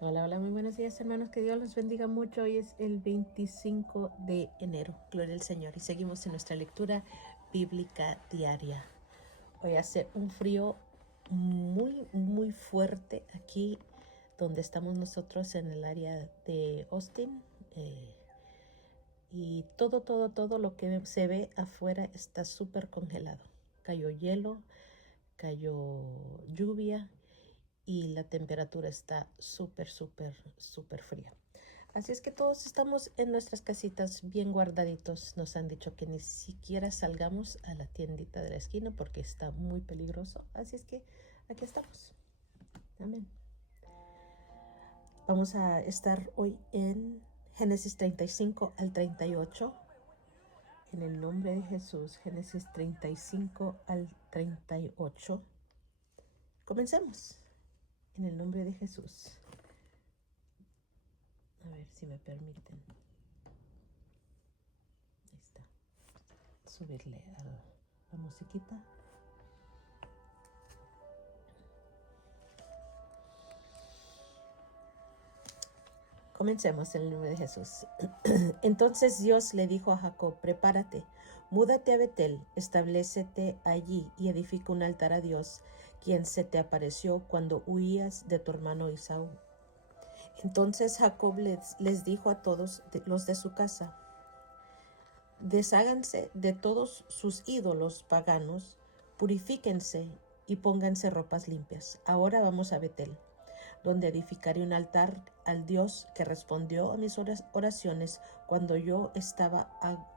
Hola, hola, muy buenos días hermanos, que Dios los bendiga mucho. Hoy es el 25 de enero, gloria al Señor, y seguimos en nuestra lectura bíblica diaria. Hoy hace un frío muy fuerte aquí donde estamos nosotros en el área de Austin, y todo lo que se ve afuera está súper congelado. Cayó hielo, cayó lluvia y la temperatura está súper fría. Así es que todos estamos en nuestras casitas bien guardaditos. Nos han dicho que ni siquiera salgamos a la tiendita de la esquina porque está muy peligroso. Así es que aquí estamos. Amén. Vamos a estar hoy en Génesis 35 al 38. En el nombre de Jesús, Génesis 35 al 38. Comencemos. En el nombre de Jesús. A ver si me permiten. Ahí está. Subirle a la musiquita. Comencemos en el nombre de Jesús. Entonces Dios le dijo a Jacob: prepárate, múdate a Betel, establécete allí y edifica un altar a Dios, quien se te apareció cuando huías de tu hermano Esaú. Entonces Jacob les dijo a todos los de su casa: desháganse de todos sus ídolos paganos, purifíquense y pónganse ropas limpias. Ahora vamos a Betel, donde edificaré un altar al Dios que respondió a mis oraciones cuando yo estaba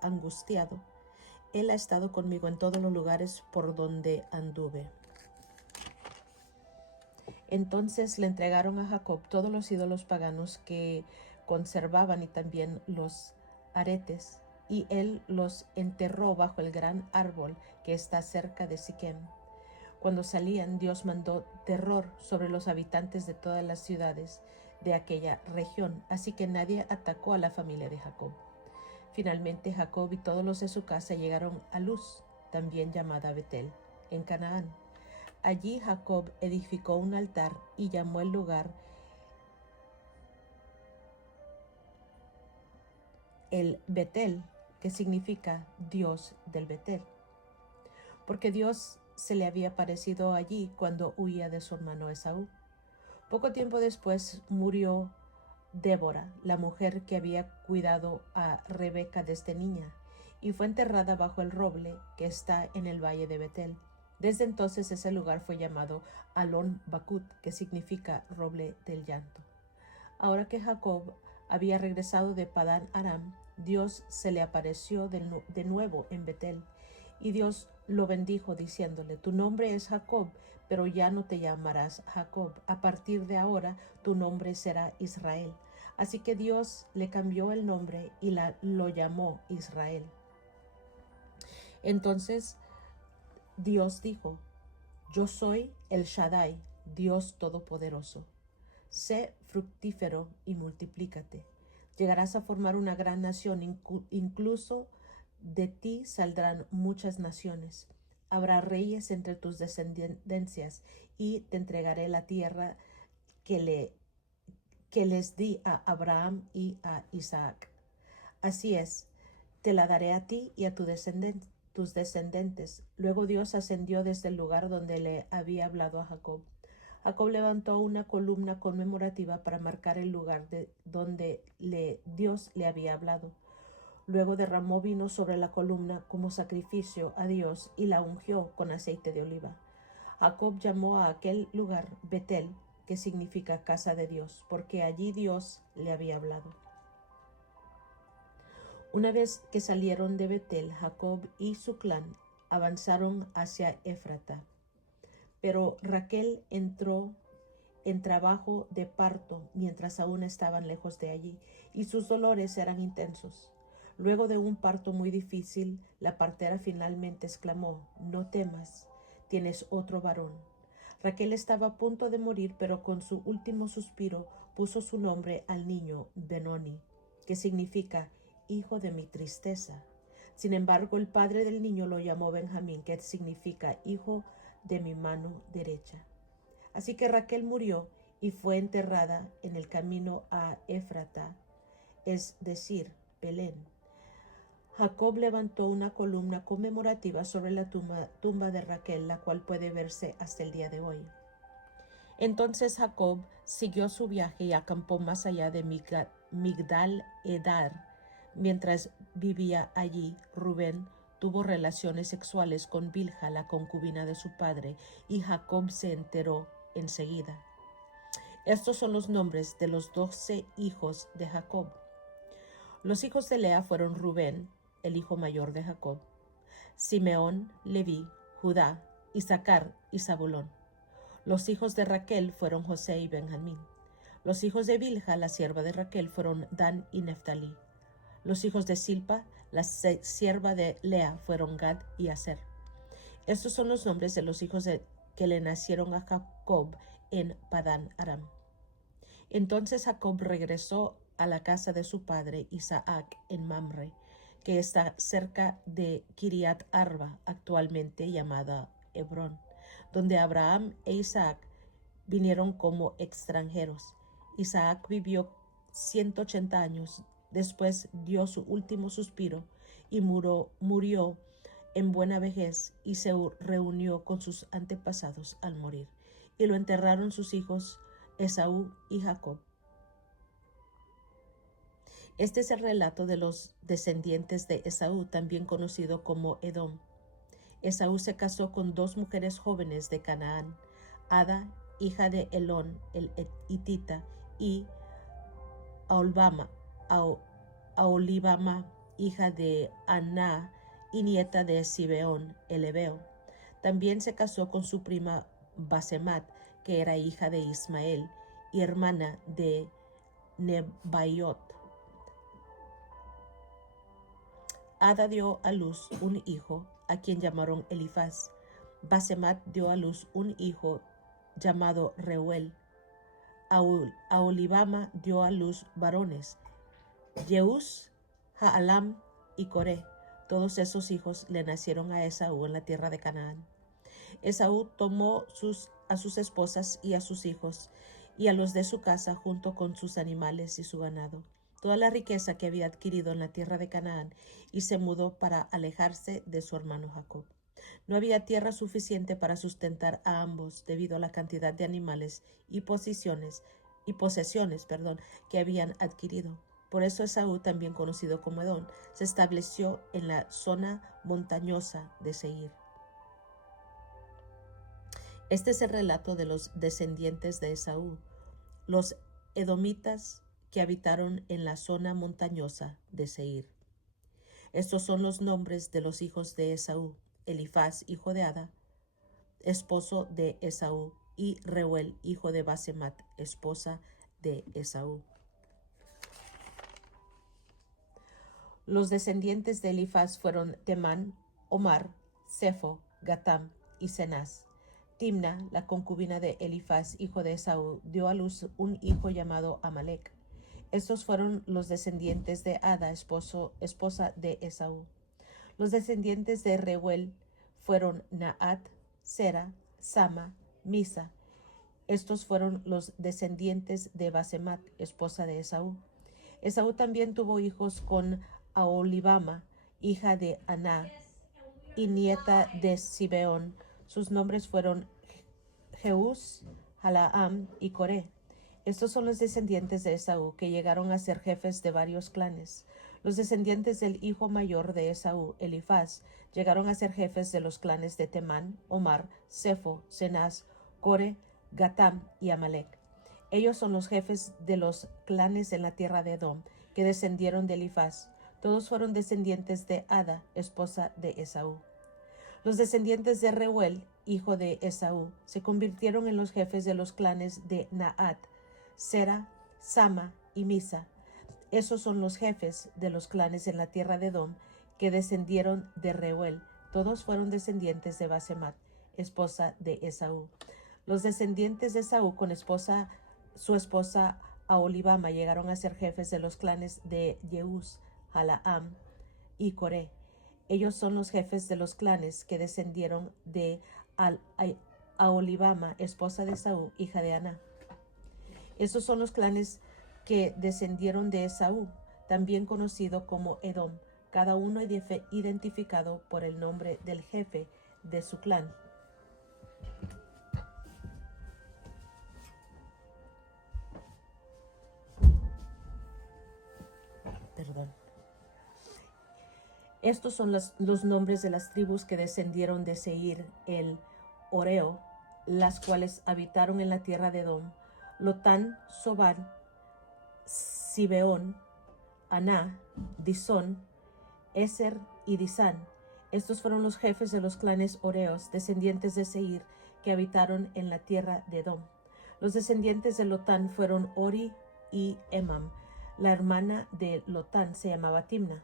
angustiado. Él ha estado conmigo en todos los lugares por donde anduve. Entonces le entregaron a Jacob todos los ídolos paganos que conservaban y también los aretes, y él los enterró bajo el gran árbol que está cerca de Siquem. Cuando salían, Dios mandó terror sobre los habitantes de todas las ciudades de aquella región, así que nadie atacó a la familia de Jacob. Finalmente, Jacob y todos los de su casa llegaron a Luz, también llamada Betel, en Canaán. Allí Jacob edificó un altar y llamó el lugar el Betel, que significa Dios del Betel, porque Dios se le había aparecido allí cuando huía de su hermano Esaú. Poco tiempo después murió Débora, la mujer que había cuidado a Rebeca desde niña, y fue enterrada bajo el roble que está en el valle de Betel. Desde entonces ese lugar fue llamado Alon Bakut, que significa roble del llanto. Ahora que Jacob había regresado de Padán Aram, Dios se le apareció de nuevo en Betel, y Dios lo bendijo diciéndole: tu nombre es Jacob, pero ya no te llamarás Jacob. A partir de ahora tu nombre será Israel. Así que Dios le cambió el nombre y lo llamó Israel. Entonces Dios dijo: yo soy el Shaddai, Dios Todopoderoso. Sé fructífero y multiplícate. Llegarás a formar una gran nación, incluso de ti saldrán muchas naciones. Habrá reyes entre tus descendencias y te entregaré la tierra que les di a Abraham y a Isaac. Así es, te la daré a ti y a tus descendientes. Luego Dios ascendió desde el lugar donde le había hablado a Jacob. Jacob levantó una columna conmemorativa para marcar el lugar donde Dios le había hablado. Luego derramó vino sobre la columna como sacrificio a Dios y la ungió con aceite de oliva. Jacob llamó a aquel lugar Betel, que significa casa de Dios, porque allí Dios le había hablado. Una vez que salieron de Betel, Jacob y su clan avanzaron hacia Éfrata. Pero Raquel entró en trabajo de parto mientras aún estaban lejos de allí, y sus dolores eran intensos. Luego de un parto muy difícil, la partera finalmente exclamó: no temas, tienes otro varón. Raquel estaba a punto de morir, pero con su último suspiro puso su nombre al niño Benoni, que significa hijo de mi tristeza. Sin embargo, el padre del niño lo llamó Benjamín, que significa hijo de mi mano derecha. Así que Raquel murió y fue enterrada en el camino a Éfrata, es decir, Belén. Jacob levantó una columna conmemorativa sobre la tumba de Raquel, la cual puede verse hasta el día de hoy. Entonces Jacob siguió su viaje y acampó más allá de Migdal Edar. Mientras vivía allí, Rubén tuvo relaciones sexuales con Bilha, la concubina de su padre, y Jacob se enteró enseguida. Estos son los nombres de los 12 hijos de Jacob. Los hijos de Lea fueron Rubén, el hijo mayor de Jacob, Simeón, Leví, Judá, Isaacar y Zabulón. Los hijos de Raquel fueron José y Benjamín. Los hijos de Bilha, la sierva de Raquel, fueron Dan y Neftalí. Los hijos de Silpa, la sierva de Lea, fueron Gad y Aser. Estos son los nombres de los hijos que le nacieron a Jacob en Padán Aram. Entonces Jacob regresó a la casa de su padre Isaac en Mamre, que está cerca de Kiriat Arba, actualmente llamada Hebrón, donde Abraham e Isaac vinieron como extranjeros. Isaac vivió 180 años, después dio su último suspiro y murió en buena vejez y se reunió con sus antepasados al morir, y lo enterraron sus hijos Esaú y Jacob. Este es el relato de los descendientes de Esaú, también conocido como Edom. Esaú se casó con 2 mujeres jóvenes de Canaán, Ada, hija de Elón, el hitita, y Aholibama, hija de Aná y nieta de Sibeón, el heveo. También se casó con su prima Basemat, que era hija de Ismael y hermana de Nebaiot. Ada dio a luz un hijo, a quien llamaron Elifaz. Basemat dio a luz un hijo llamado Reuel. Aholibama dio a luz varones, Jeús, Jaalam y Coré. Todos esos hijos le nacieron a Esaú en la tierra de Canaán. Esaú tomó a sus esposas y a sus hijos y a los de su casa junto con sus animales y su ganado, toda la riqueza que había adquirido en la tierra de Canaán, y se mudó para alejarse de su hermano Jacob. No había tierra suficiente para sustentar a ambos debido a la cantidad de animales y posesiones que habían adquirido. Por eso Esaú, también conocido como Edom, se estableció en la zona montañosa de Seir. Este es el relato de los descendientes de Esaú, los edomitas que habitaron en la zona montañosa de Seir. Estos son los nombres de los hijos de Esaú: Elifaz, hijo de Ada, esposo de Esaú, y Reuel, hijo de Basemat, esposa de Esaú. Los descendientes de Elifaz fueron Temán, Omar, Sefo, Gatam y Cenaz. Timna, la concubina de Elifaz, hijo de Esaú, dio a luz un hijo llamado Amalek. Estos fueron los descendientes de Ada, esposa de Esaú. Los descendientes de Reuel fueron Naat, Sera, Sama, Misa. Estos fueron los descendientes de Basemat, esposa de Esaú. Esaú también tuvo hijos con Aholibama, hija de Aná y nieta de Sibeón. Sus nombres fueron Jeús, Jalaam y Coré. Estos son los descendientes de Esaú, que llegaron a ser jefes de varios clanes. Los descendientes del hijo mayor de Esaú, Elifaz, llegaron a ser jefes de los clanes de Temán, Omar, Sefo, Cenaz, Core, Gatam y Amalek. Ellos son los jefes de los clanes en la tierra de Edom, que descendieron de Elifaz. Todos fueron descendientes de Ada, esposa de Esaú. Los descendientes de Reuel, hijo de Esaú, se convirtieron en los jefes de los clanes de Naat, Sera, Sama y Misa. Esos son los jefes de los clanes en la tierra de Edom, que descendieron de Reuel. Todos fueron descendientes de Basemat, esposa de Esaú. Los descendientes de Esaú con su esposa Aholibama llegaron a ser jefes de los clanes de Jeús, Jalaam y Coré. Ellos son los jefes de los clanes que descendieron de Aholibama, esposa de Esaú, hija de Aná. Estos son los clanes que descendieron de Esaú, también conocido como Edom, cada uno identificado por el nombre del jefe de su clan. Perdón. Estos son los nombres de las tribus que descendieron de Seir el Oreo, las cuales habitaron en la tierra de Edom: Lotán, Sobal, Sibeón, Aná, Disón, Eser y Disán. Estos fueron los jefes de los clanes Oreos, descendientes de Seir, que habitaron en la tierra de Edom. Los descendientes de Lotán fueron Ori y Emam. La hermana de Lotán se llamaba Timna.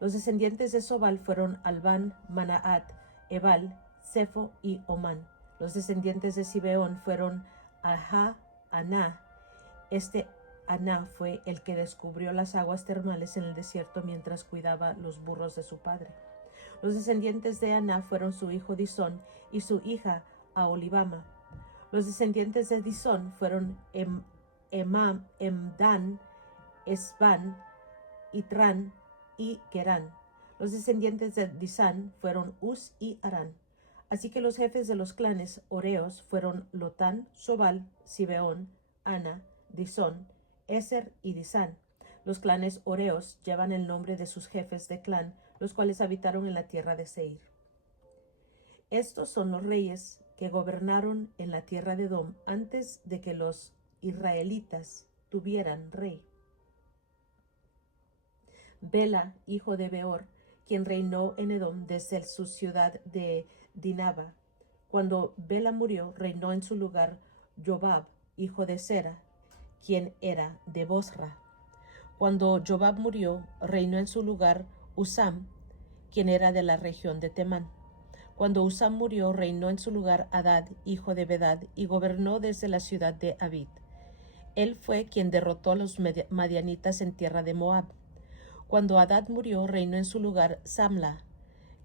Los descendientes de Sobal fueron Albán, Manaat, Ebal, Sefo y Omán. Los descendientes de Sibeón fueron Ajá, Aná. Este Aná fue el que descubrió las aguas termales en el desierto mientras cuidaba los burros de su padre. Los descendientes de Aná fueron su hijo Disón y su hija Aholibama. Los descendientes de Disón fueron Emdan, Esban, Itrán y Gerán. Los descendientes de Disán fueron Uz y Arán. Así que los jefes de los clanes Oreos fueron Lotán, Sobal, Sibeón, Ana, Disón, Eser y Disán. Los clanes Oreos llevan el nombre de sus jefes de clan, los cuales habitaron en la tierra de Seir. Estos son los reyes que gobernaron en la tierra de Edom antes de que los israelitas tuvieran rey. Bela, hijo de Beor, quien reinó en Edom desde su ciudad de Dinaba. Cuando Bela murió, reinó en su lugar Jobab, hijo de Sera, quien era de Bosra. Cuando Jobab murió, reinó en su lugar Usam, quien era de la región de Temán. Cuando Usam murió, reinó en su lugar Hadad, hijo de Bedad, y gobernó desde la ciudad de Abid. Él fue quien derrotó a los madianitas en tierra de Moab. Cuando Hadad murió, reinó en su lugar Samla,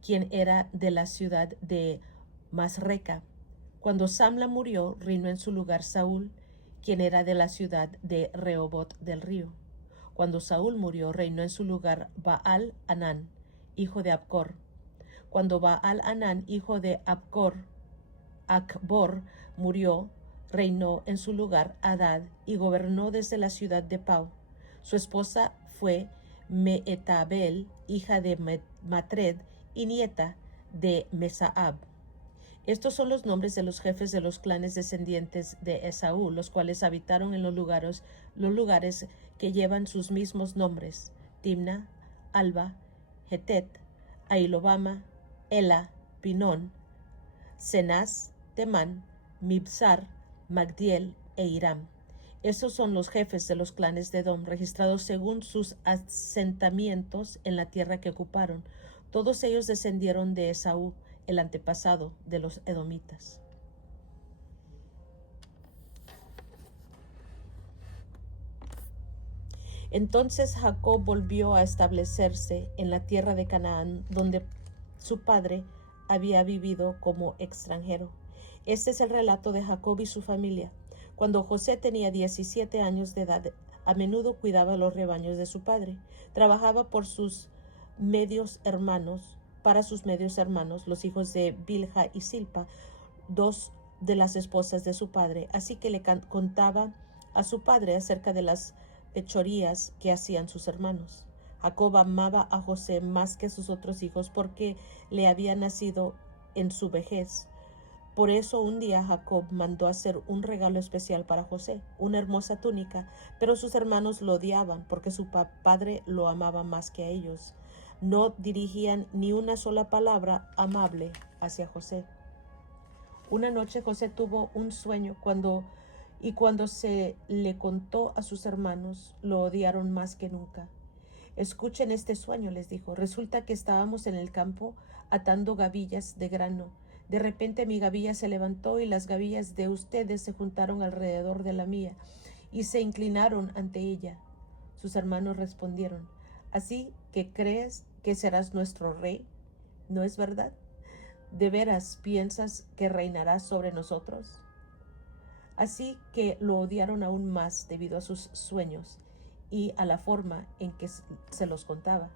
quien era de la ciudad de Masreca. Cuando Samla murió, reinó en su lugar Saúl, quien era de la ciudad de Rehobot del río. Cuando Saúl murió, reinó en su lugar Baal Anán, hijo de Abcor. Cuando Baal Anán, hijo de Acbor, murió, reinó en su lugar Hadad y gobernó desde la ciudad de Pau. Su esposa fue Meetabel, hija de Matred y nieta de Mesaab. Estos son los nombres de los jefes de los clanes descendientes de Esaú, los cuales habitaron en los lugares que llevan sus mismos nombres: Timna, Alba, Hetet, Ailobama, Ela, Pinón, Cenaz, Temán, Mibsar, Magdiel e Iram. Estos son los jefes de los clanes de Edom, registrados según sus asentamientos en la tierra que ocuparon. Todos ellos descendieron de Esaú, el antepasado de los edomitas. Entonces Jacob volvió a establecerse en la tierra de Canaán, donde su padre había vivido como extranjero. Este es el relato de Jacob y su familia. Cuando José tenía 17 años de edad, a menudo cuidaba los rebaños de su padre. Trabajaba para sus medios hermanos, los hijos de Bilha y Silpa, dos de las esposas de su padre. Así que le contaba a su padre acerca de las fechorías que hacían sus hermanos. Jacob amaba a José más que a sus otros hijos porque le había nacido en su vejez. Por eso un día Jacob mandó hacer un regalo especial para José, una hermosa túnica, pero sus hermanos lo odiaban porque su padre lo amaba más que a ellos. No dirigían ni una sola palabra amable hacia José. Una noche José tuvo un sueño cuando se le contó a sus hermanos, lo odiaron más que nunca. Escuchen este sueño, les dijo. Resulta que estábamos en el campo atando gavillas de grano. De repente mi gavilla se levantó y las gavillas de ustedes se juntaron alrededor de la mía y se inclinaron ante ella. Sus hermanos respondieron: ¿así que crees que serás nuestro rey? ¿No es verdad? ¿De veras piensas que reinarás sobre nosotros? Así que lo odiaron aún más debido a sus sueños y a la forma en que se los contaba.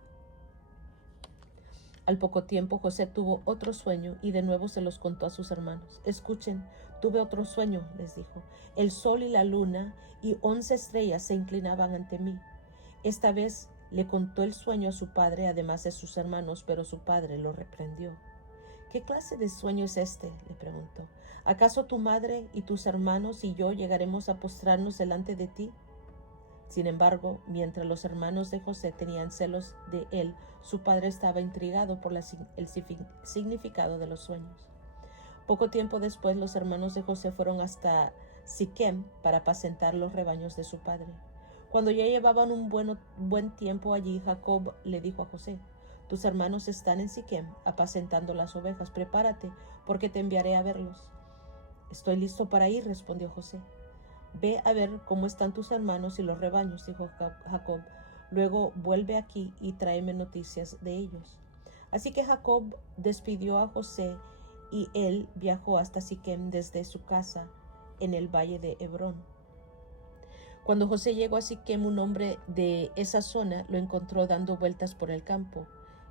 Al poco tiempo José tuvo otro sueño y de nuevo se los contó a sus hermanos. Escuchen, tuve otro sueño, les dijo. El sol y la luna y 11 estrellas se inclinaban ante mí. Esta vez le contó el sueño a su padre, además de sus hermanos, pero su padre lo reprendió. ¿Qué clase de sueño es este?, le preguntó. ¿Acaso tu madre y tus hermanos y yo llegaremos a postrarnos delante de ti? Sin embargo, mientras los hermanos de José tenían celos de él, su padre estaba intrigado por el significado de los sueños. Poco tiempo después, los hermanos de José fueron hasta Siquem para apacentar los rebaños de su padre. Cuando ya llevaban un buen tiempo allí, Jacob le dijo a José: tus hermanos están en Siquem apacentando las ovejas. Prepárate, porque te enviaré a verlos. Estoy listo para ir, respondió José. Ve a ver cómo están tus hermanos y los rebaños, dijo Jacob. Luego vuelve aquí y tráeme noticias de ellos. Así que Jacob despidió a José y él viajó hasta Siquem desde su casa en el valle de Hebrón. Cuando José llegó a Siquem, un hombre de esa zona lo encontró dando vueltas por el campo.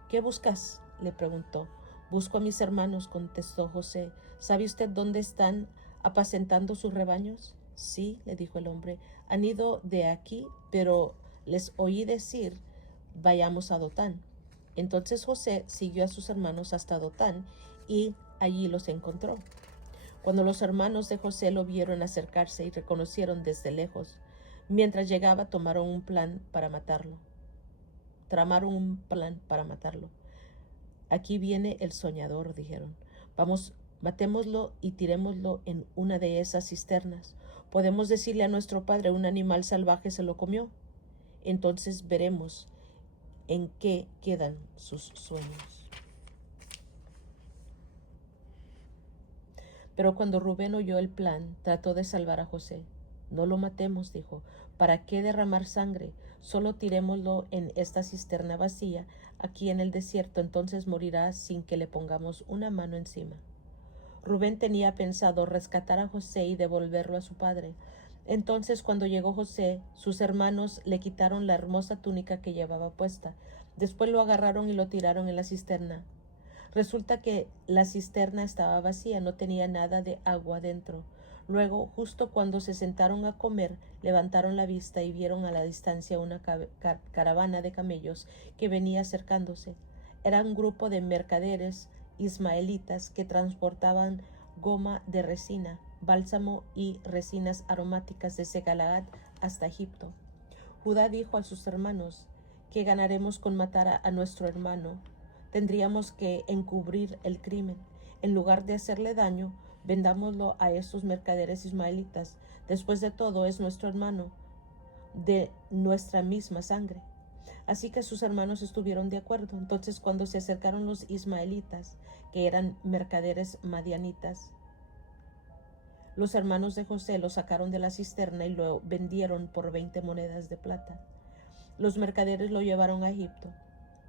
¿Qué buscas?, le preguntó. Busco a mis hermanos, contestó José. ¿Sabe usted dónde están apacentando sus rebaños? Sí, le dijo el hombre, han ido de aquí, pero les oí decir, vayamos a Dotán. Entonces José siguió a sus hermanos hasta Dotán y allí los encontró. Cuando los hermanos de José lo vieron acercarse y reconocieron desde lejos, mientras llegaba tramaron un plan para matarlo. Aquí viene el soñador, dijeron. Vamos, matémoslo y tirémoslo en una de esas cisternas. Podemos decirle a nuestro padre, un animal salvaje se lo comió. Entonces veremos en qué quedan sus sueños. Pero cuando Rubén oyó el plan, trató de salvar a José. No lo matemos, dijo. ¿Para qué derramar sangre? Solo tirémoslo en esta cisterna vacía, aquí en el desierto, entonces morirá sin que le pongamos una mano encima. Rubén tenía pensado rescatar a José y devolverlo a su padre. Entonces, cuando llegó José, sus hermanos le quitaron la hermosa túnica que llevaba puesta. Después lo agarraron y lo tiraron en la cisterna. Resulta que la cisterna estaba vacía, no tenía nada de agua dentro. Luego, justo cuando se sentaron a comer, levantaron la vista y vieron a la distancia una caravana de camellos que venía acercándose. Era un grupo de mercaderes ismaelitas que transportaban goma de resina, bálsamo y resinas aromáticas desde Galaad hasta Egipto. Judá dijo a sus hermanos: ¿qué ganaremos con matar a nuestro hermano? Tendríamos que encubrir el crimen. En lugar de hacerle daño, vendámoslo a estos mercaderes ismaelitas. Después de todo, es nuestro hermano, de nuestra misma sangre. Así que sus hermanos estuvieron de acuerdo. Entonces, cuando se acercaron los ismaelitas, que eran mercaderes madianitas, los hermanos de José lo sacaron de la cisterna y lo vendieron por 20 monedas de plata. Los mercaderes lo llevaron a Egipto.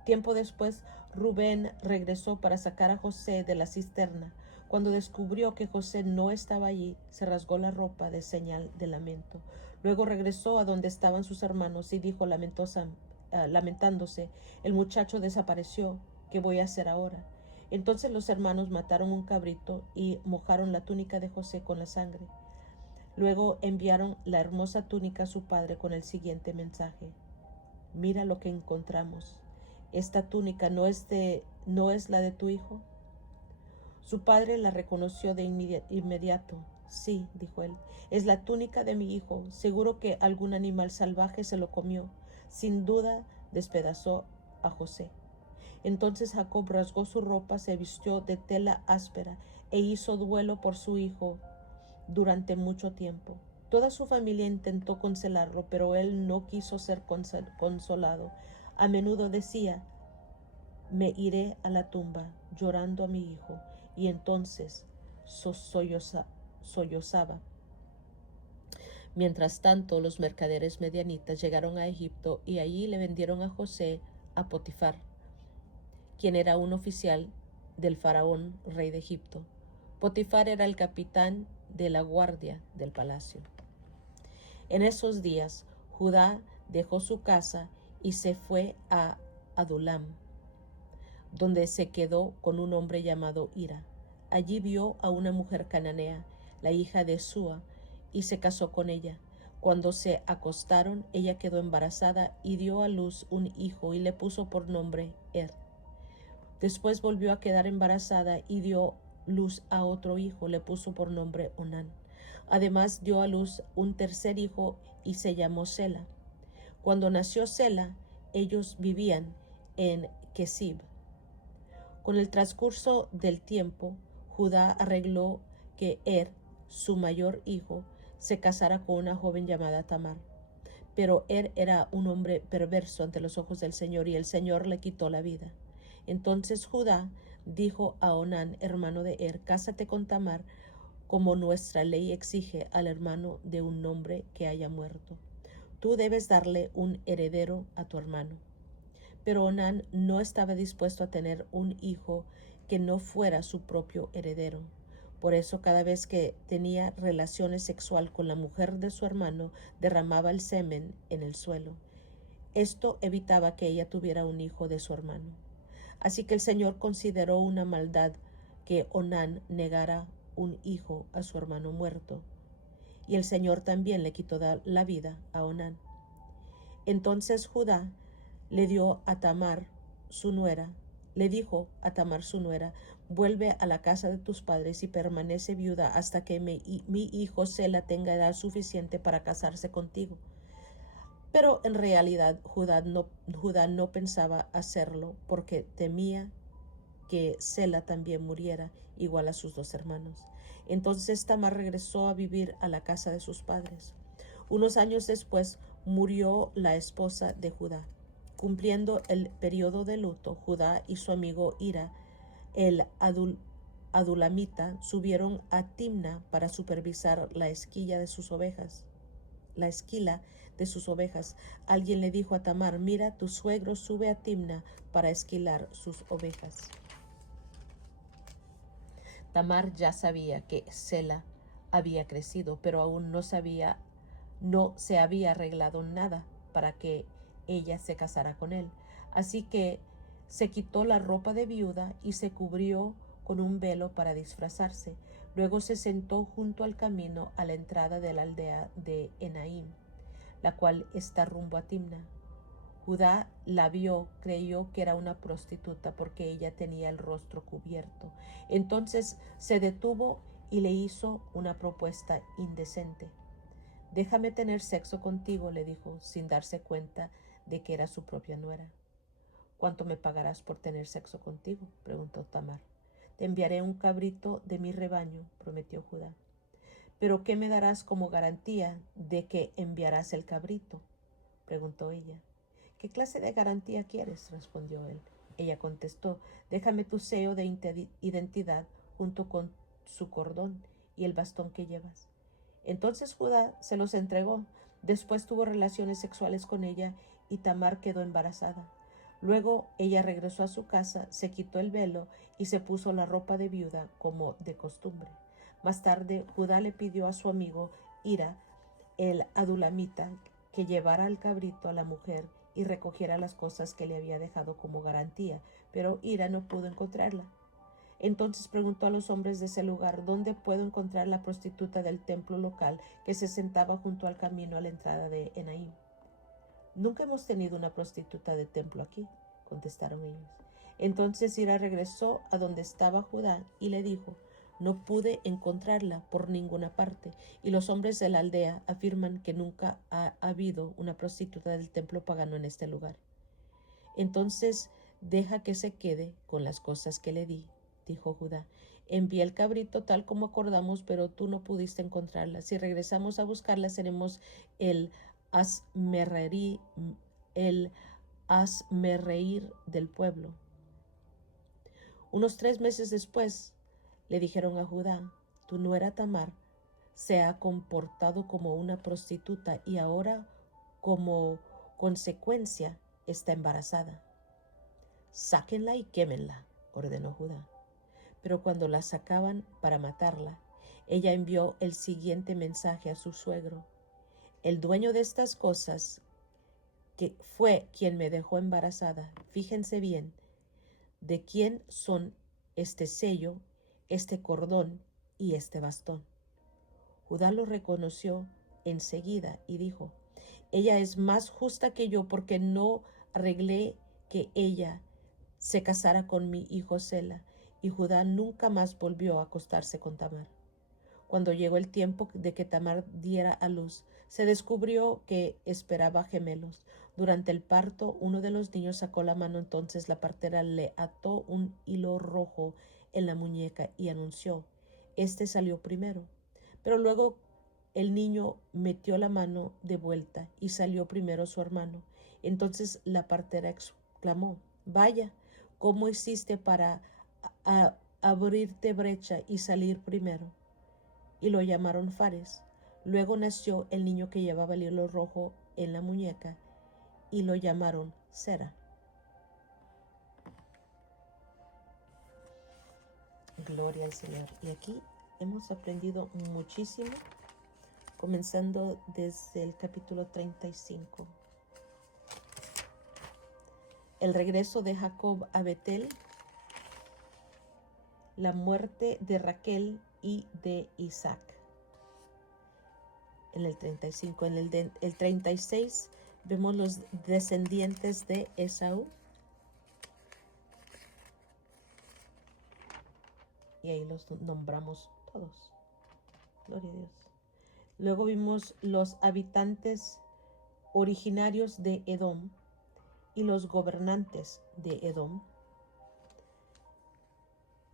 Tiempo después, Rubén regresó para sacar a José de la cisterna. Cuando descubrió que José no estaba allí, se rasgó la ropa de señal de lamento. Luego regresó a donde estaban sus hermanos y dijo lamentándose: el muchacho desapareció, ¿qué voy a hacer ahora? Entonces los hermanos mataron un cabrito y mojaron la túnica de José con la sangre. Luego enviaron la hermosa túnica a su padre con el siguiente mensaje: mira lo que encontramos. ¿Esta túnica no es la de tu hijo? Su padre la reconoció de inmediato. Sí, dijo él, es la túnica de mi hijo. Seguro que algún animal salvaje se lo comió. Sin duda despedazó a José. Entonces Jacob rasgó su ropa, se vistió de tela áspera e hizo duelo por su hijo durante mucho tiempo. Toda su familia intentó consolarlo, pero él no quiso ser consolado. A menudo decía: me iré a la tumba llorando a mi hijo, y entonces sollozaba. Mientras tanto, los mercaderes medianitas llegaron a Egipto y allí le vendieron a José a Potifar, quien era un oficial del faraón, rey de Egipto. Potifar era el capitán de la guardia del palacio. En esos días, Judá dejó su casa y se fue a Adulam, donde se quedó con un hombre llamado Hira. Allí vio a una mujer cananea, la hija de Súa, y se casó con ella. Cuando se acostaron, ella quedó embarazada y dio a luz un hijo y le puso por nombre Después volvió a quedar embarazada y dio luz a otro hijo, le puso por nombre Onán. Además dio a luz un tercer hijo y se llamó Sela. Cuando nació Sela, ellos vivían en Kesib. Con el transcurso del tiempo, Judá arregló que su mayor hijo, se casara con una joven llamada Tamar. Pero era un hombre perverso ante los ojos del Señor, y el Señor le quitó la vida. Entonces Judá dijo a Onán, hermano de cásate con Tamar, como nuestra ley exige al hermano de un hombre que haya muerto. Tú debes darle un heredero a tu hermano. Pero Onán no estaba dispuesto a tener un hijo que no fuera su propio heredero. Por eso cada vez que tenía relaciones sexuales con la mujer de su hermano, derramaba el semen en el suelo. Esto evitaba que ella tuviera un hijo de su hermano. Así que el Señor consideró una maldad que Onán negara un hijo a su hermano muerto. Y el Señor también le quitó la vida a Onán. Entonces Judá le dijo a Tamar su nuera, vuelve a la casa de tus padres y permanece viuda hasta que mi hijo Sela tenga edad suficiente para casarse contigo. Pero en realidad Judá no pensaba hacerlo porque temía que Sela también muriera igual a sus dos hermanos. Entonces Tamar regresó a vivir a la casa de sus padres. Unos años después murió la esposa de Judá. Cumpliendo el periodo de luto, Judá y su amigo Hira, el adulamita, subieron a Timna para supervisar la esquila de sus ovejas. Alguien le dijo a Tamar, mira, tu suegro sube a Timna para esquilar sus ovejas. Tamar ya sabía que Sela había crecido, pero aún no se había arreglado nada para que ella se casara con él. Así que se quitó la ropa de viuda y se cubrió con un velo para disfrazarse. Luego se sentó junto al camino a la entrada de la aldea de Enaim, la cual está rumbo a Timna. Judá la vio, creyó que era una prostituta porque ella tenía el rostro cubierto. Entonces se detuvo y le hizo una propuesta indecente. Déjame tener sexo contigo, le dijo, sin darse cuenta de que era su propia nuera. ¿Cuánto me pagarás por tener sexo contigo?, preguntó Tamar. Te enviaré un cabrito de mi rebaño, prometió Judá. ¿Pero qué me darás como garantía de que enviarás el cabrito?, preguntó ella. ¿Qué clase de garantía quieres?, respondió él. Ella contestó, déjame tu sello de identidad junto con su cordón y el bastón que llevas. Entonces Judá se los entregó. Después tuvo relaciones sexuales con ella y Tamar quedó embarazada. Luego ella regresó a su casa, se quitó el velo y se puso la ropa de viuda como de costumbre. Más tarde Judá le pidió a su amigo Hira, el adulamita, que llevara al cabrito a la mujer y recogiera las cosas que le había dejado como garantía, pero Hira no pudo encontrarla. Entonces preguntó a los hombres de ese lugar, ¿dónde puedo encontrar la prostituta del templo local que se sentaba junto al camino a la entrada de Enaim? Nunca hemos tenido una prostituta de templo aquí, contestaron ellos. Entonces Hira regresó a donde estaba Judá y le dijo, no pude encontrarla por ninguna parte, y los hombres de la aldea afirman que nunca ha habido una prostituta del templo pagano en este lugar. Entonces deja que se quede con las cosas que le di, dijo Judá. Envié el cabrito tal como acordamos, pero tú no pudiste encontrarla. Si regresamos a buscarla, seremos el hazmerreír del pueblo. Unos 3 meses después, le dijeron a Judá, tu nuera Tamar se ha comportado como una prostituta y ahora, como consecuencia, está embarazada. Sáquenla y quémenla, ordenó Judá. Pero cuando la sacaban para matarla, ella envió el siguiente mensaje a su suegro: el dueño de estas cosas, que fue quien me dejó embarazada, fíjense bien de quién son este sello, este cordón y este bastón. Judá lo reconoció enseguida y dijo: ella es más justa que yo, porque no arreglé que ella se casara con mi hijo Sela. Y Judá nunca más volvió a acostarse con Tamar. Cuando llegó el tiempo de que Tamar diera a luz, se descubrió que esperaba gemelos. Durante el parto, uno de los niños sacó la mano. Entonces la partera le ató un hilo rojo en la muñeca y anunció: este salió primero. Pero luego el niño metió la mano de vuelta y salió primero su hermano. Entonces la partera exclamó: vaya, ¿cómo hiciste para abrirte brecha y salir primero? Y lo llamaron Fares. Luego nació el niño que llevaba el hilo rojo en la muñeca y lo llamaron Sera. Gloria al Señor. Y aquí hemos aprendido muchísimo, comenzando desde el capítulo 35. El regreso de Jacob a Betel, la muerte de Raquel y de Isaac. En el 35, en el 36 vemos los descendientes de Esaú. Y ahí los nombramos todos. Gloria a Dios. Luego vimos los habitantes originarios de Edom y los gobernantes de Edom.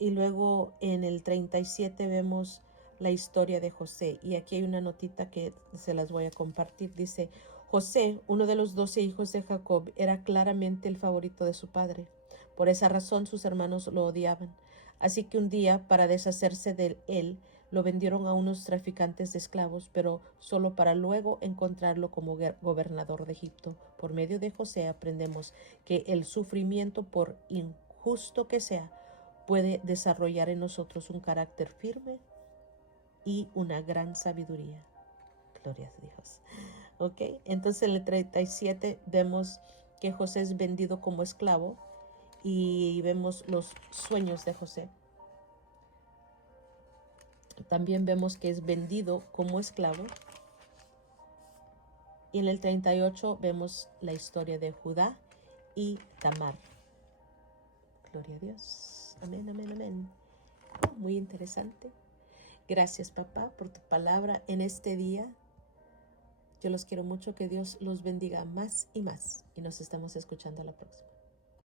Y luego en el 37 vemos la historia de José. Y aquí hay una notita que se las voy a compartir. Dice: José, uno de los 12 hijos de Jacob, era claramente el favorito de su padre. Por esa razón sus hermanos lo odiaban. Así que un día, para deshacerse de él, lo vendieron a unos traficantes de esclavos, pero solo para luego encontrarlo como gobernador de Egipto. Por medio de José aprendemos que el sufrimiento, por injusto que sea, puede desarrollar en nosotros un carácter firme y una gran sabiduría. Gloria a Dios. Ok, entonces en el 37 vemos que José es vendido como esclavo y vemos los sueños de José. También vemos que es vendido como esclavo. Y en el 38 vemos la historia de Judá y Tamar. Gloria a Dios. Amén, amén, amén. Muy interesante. Gracias, papá, por tu palabra en este día. Yo los quiero mucho. Que Dios los bendiga más y más. Y nos estamos escuchando a la próxima.